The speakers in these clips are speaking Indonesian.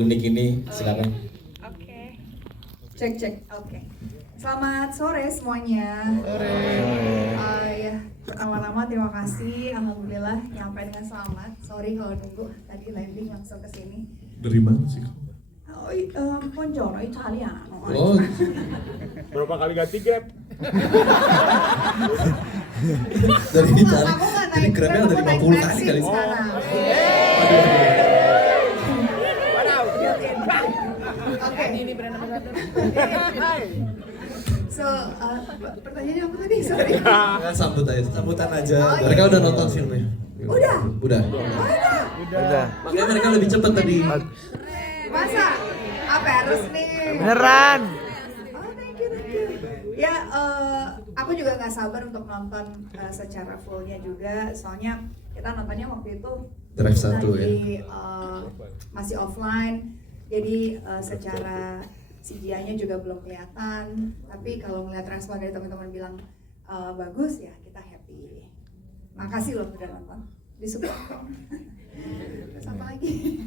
Unik ini, silakan. Oke. Cek. Oke. Selamat sore semuanya. Ya, pertama-tama terima kasih. Alhamdulillah nyampe dengan selamat. Sorry kalau nunggu tadi landing langsung ke sini. Dari mana sih kamu? Buongiorno, Italiano. Oh, Berapa kali ganti gap? dari Italia. Aku nggak Jadi naik grabnya Grab, dari aku naik 50 kali taksi kali. sekarang. Oke. Ini brand ambassador. So, pertanyaannya apa tadi? Sorry. Kan sambutan aja. Oh, iya. Mereka udah nonton filmnya. Udah? Udah. Udah. Makanya mereka lebih cepat tadi. Masa? Apa harus nih? Beneran. Oh, thank you. Ya, aku juga nggak sabar untuk nonton secara fullnya juga. Soalnya kita nontonnya waktu itu Drive 1 lagi, masih offline. Jadi secara CGI-nya juga belum kelihatan. Tapi kalau ngeliat respon dari teman-teman bilang bagus, ya kita happy. Makasih loh udah nonton. Disupport. Terus apa lagi?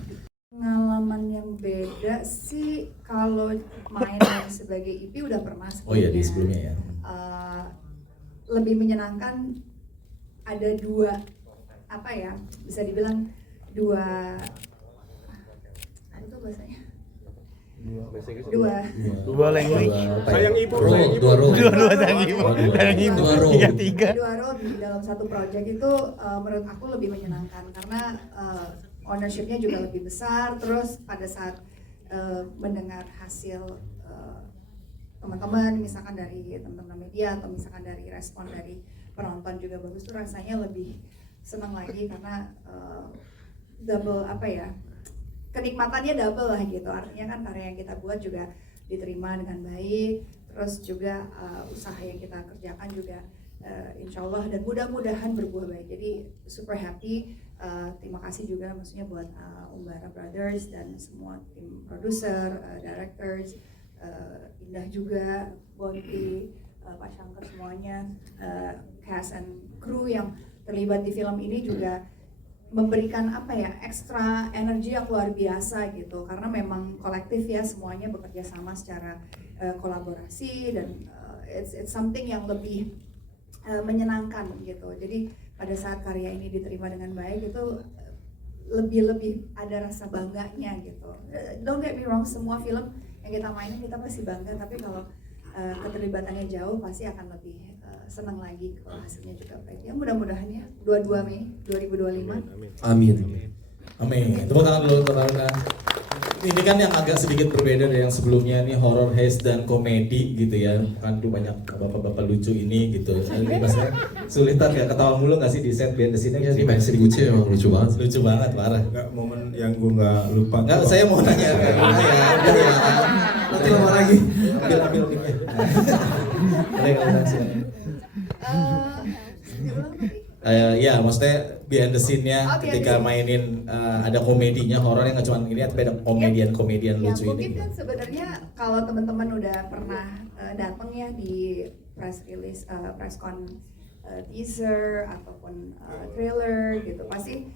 Pengalaman yang beda sih kalau main sebagai IP udah pernah sebelumnya. Oh iya, di sebelumnya ya. Lebih menyenangkan ada dua, apa ya, bisa dibilang dua, itu bahasanya Dua language. Sayang ibu, Role, sayang ibu. dua role. Dua sayang ibu. Sayang ibu. Dua role. Tiga. dua role di dalam satu project itu menurut aku lebih menyenangkan karena ownership-nya juga lebih besar. Terus pada saat mendengar hasil teman-teman, misalkan dari teman-teman media atau misalkan dari respon dari penonton juga bagus, tuh rasanya lebih senang lagi karena double, apa ya, kenikmatannya double lah gitu. Artinya kan karya yang kita buat juga diterima dengan baik, terus juga usaha yang kita kerjakan juga insya Allah dan mudah-mudahan berbuah baik. Jadi super happy. Terima kasih juga maksudnya buat Umbara Brothers dan semua tim produser, directors, Indah juga, Bonti, Pak Shankar, semuanya, cast and crew yang terlibat di film ini juga memberikan apa ya, ekstra energi yang luar biasa gitu, karena memang kolektif ya, semuanya bekerja sama secara kolaborasi dan it's something yang lebih menyenangkan gitu. Jadi pada saat karya ini diterima dengan baik itu lebih ada rasa bangganya gitu. Don't get me wrong, semua film yang kita mainin kita pasti bangga, tapi kalau keterlibatannya jauh pasti akan lebih senang lagi kalau hasilnya juga baik. Ya mudah-mudahan ya 22 Mei 2025. Amin. Amin. Tepuk tangan dulu untuk Aruna. Ini kan yang agak sedikit berbeda dari yang sebelumnya nih, horror, heist dan komedi gitu ya. Kan tuh banyak bapak-bapak lucu ini gitu. Ini maksudnya sulitan ya, ketawa mulu nggak sih di set behind the scene-nya? Ini Maxi Gucci emang lucu banget. Lucu banget, parah. Enggak, momen yang gue nggak lupa. Nggak, saya mau nanya ke Aruna ya. Udah ya. Nanti lama lagi. Ambil mic-nya. Ada yang Aruna silakan. Ya, maksudnya behind the scene-nya Oh, behind ketika the scene. mainin ada komedinya, horor yang nggak cuma ini, tapi ada komedian Ya, lucu mungkin ini. kan sebenarnya kalau teman-teman udah pernah datang ya di press release, press con teaser ataupun trailer gitu, pasti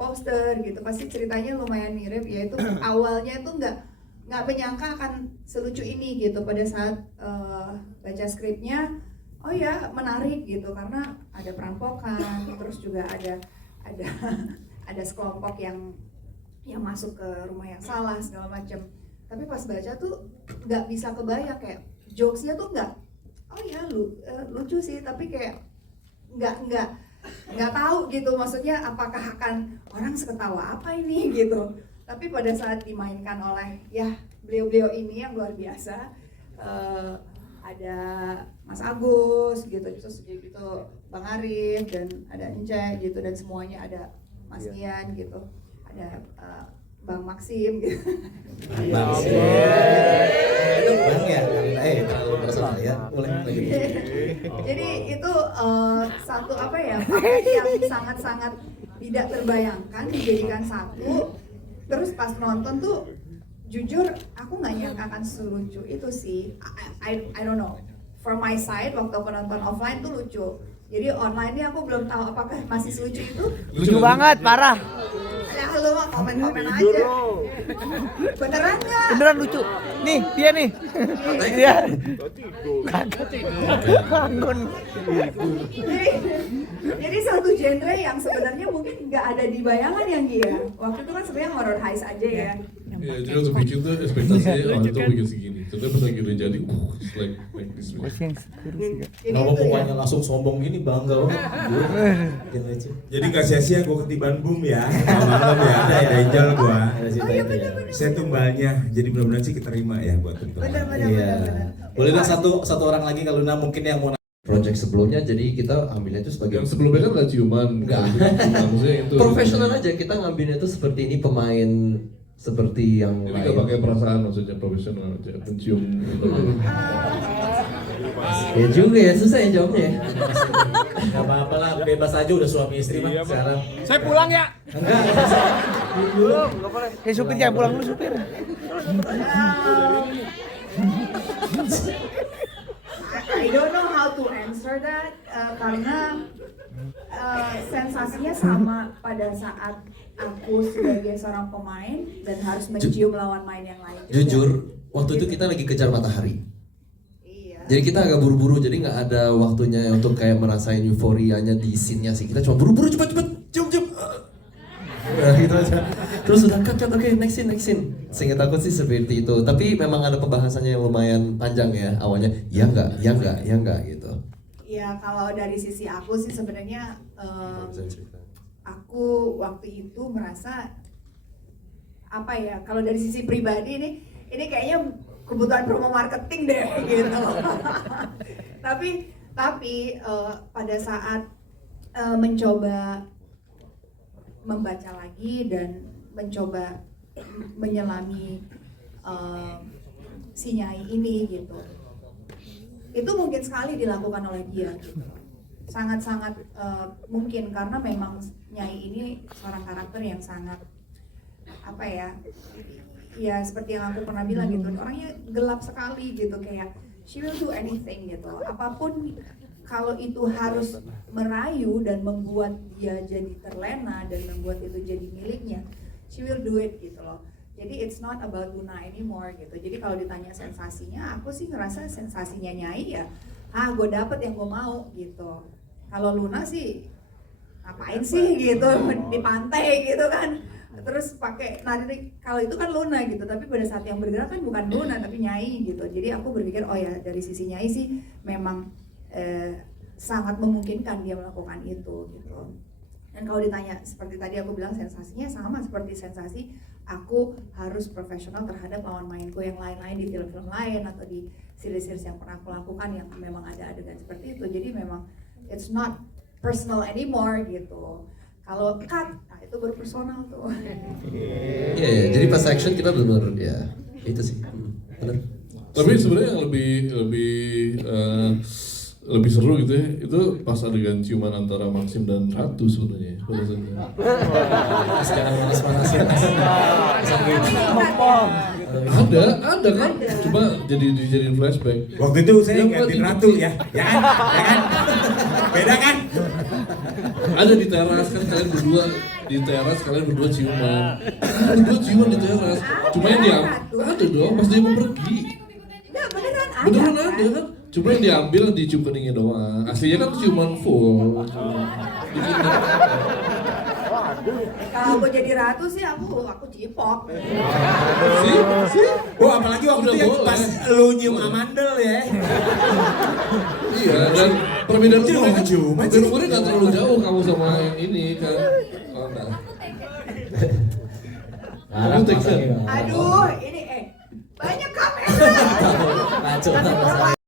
poster gitu, pasti ceritanya lumayan mirip. Yaitu awalnya tuh nggak menyangka akan selucu ini gitu. Pada saat baca skripnya, oh ya menarik gitu karena ada perampokan, terus juga ada sekelompok yang masuk ke rumah yang salah segala macam. Tapi pas baca tuh nggak bisa kebayang, kayak jokesnya tuh nggak, oh ya lucu sih, tapi kayak nggak tahu gitu maksudnya apakah akan orang seketawa apa ini gitu. Tapi pada saat dimainkan oleh ya beliau-beliau ini yang luar biasa, ada Mas Agus gitu, terus gitu Bang Arif dan ada Ence gitu, dan semuanya ada Mas Ian gitu, ada Bang Maxim gitu. Bang ya, terlalu personal. ya. Boleh lagi. Jadi itu satu apa ya, paket yang sangat-sangat tidak terbayangkan dijadikan satu. Terus pas nonton tuh jujur aku nggak nyangka akan selucu itu sih. I don't know. From my side waktu aku nonton offline tuh lucu. Jadi online-nya aku belum tahu apakah masih selucu itu. Lucu banget, parah. Ya lu mah komen-komen aja. Beneran nggak? Beneran lucu. Nih, dia nih. Iya. Bangun. Jadi satu genre yang sebenarnya mungkin nggak ada di bayangan yang dia. Waktu itu kan sebenarnya horror heist aja ya. Ya, jadi waktu bikin tuh ekspektasinya itu bikin segini. Ternyata pas lagi udah jadi, like this. Jadi Kalau itu ya. mukanya langsung sombong gini bangga banget. Bikin lucu. Jadi gak sia-sia gue ketiban boom ya. Malam ya, ada Angel gue. Ada cerita itu ya. Saya tumbalnya, jadi mudah-mudahan sih keterima ya buat teman-teman. Bener-bener. Iya. Boleh dong satu orang lagi kalau Luna mungkin yang mau Project sebelumnya jadi kita ambilnya itu sebagai Yang sebelumnya kan nggak ciuman. Nggak. Maksudnya itu. profesional aja, kita ngambilnya itu seperti ini pemain seperti yang Jadi lain. nggak pakai perasaan, maksudnya profesional aja, pencium gitu. Ya juga ya, susah ya jawabnya ya. Gak apa-apa lah, bebas aja udah suami istri mah sekarang. Saya pulang ya. Enggak, Belum, enggak boleh. Supir jangan pulang dulu, supir. I don't know how to answer that karena sensasinya sama pada saat aku sebagai seorang pemain dan harus mencium lawan main yang lain juga. Jujur, waktu itu kita lagi kejar matahari. Iya. Jadi kita agak buru-buru, jadi nggak ada waktunya untuk kayak merasain euforianya di scene-nya sih. Kita cuma buru-buru cepet-cepet, cium-cium. Nah, gitu aja. Terus udah cut, oke, next scene. Seingat aku sih seperti itu. Tapi memang ada pembahasannya yang lumayan panjang ya. Awalnya, ya enggak gitu. Ya kalau dari sisi aku sih sebenarnya aku waktu itu merasa apa ya, kalau dari sisi pribadi ini kayaknya kebutuhan promo marketing deh gitu. tapi pada saat mencoba membaca lagi dan mencoba menyelami si Nyai ini gitu, itu mungkin sekali dilakukan oleh dia gitu. Sangat-sangat mungkin karena memang Nyai ini seorang karakter yang sangat apa ya seperti yang aku pernah bilang gitu, orangnya gelap sekali gitu, kayak she will do anything gitu, apapun kalau itu harus merayu dan membuat dia jadi terlena dan membuat itu jadi miliknya, she will do it gitu loh. Jadi it's not about Luna anymore gitu. Jadi kalau ditanya sensasinya, aku sih ngerasa sensasinya Nyai ya, gue dapet yang gue mau gitu. Kalau Luna sih ngapain sih gitu di pantai gitu kan, terus pakai nari, kalau itu kan Luna gitu, tapi pada saat yang bergerak kan bukan Luna tapi Nyai gitu. Jadi aku berpikir oh ya dari sisi Nyai sih memang sangat memungkinkan dia melakukan itu gitu. Dan kalau ditanya seperti tadi aku bilang, sensasinya sama seperti sensasi aku harus profesional terhadap lawan mainku yang lain-lain di film-film lain atau di series-series yang pernah aku lakukan yang memang ada adegan seperti itu. Jadi memang it's not personal anymore gitu. Kalau cut, nah itu baru personal tuh. Iya, jadi pas action kita benar-benar ya itu sih. Benar. Tapi sebenarnya yang lebih seru gitu ya, itu pas adegan ciuman antara Maxim dan Ratu sebenarnya. Jangan manas-manasin. Ada kan, cuma dijadiin flashback. Waktu itu saya ingatin Ratu ya kan? Beda kan? Ada di teras kan, kalian berdua ciuman. Berdua ciuman di teras. Cuma yang ada dong pas dia mau pergi. Enggak, Beneran ada kan? Cuma yang diambil dicium keningnya doang. Aslinya kan ciuman full. Kalau aku jadi ratu sih aku cipok. Sih? Oh apalagi waktu Udah itu yang boleh. pas lu nyium amandel ya. Iya, dan perbedaan Cuma umurnya nggak terlalu jauh kamu sama yang ini kan. Oh, enggak. Harap Text-nya. pasangin. Aduh, ini banyak kamera. Ngaco lah.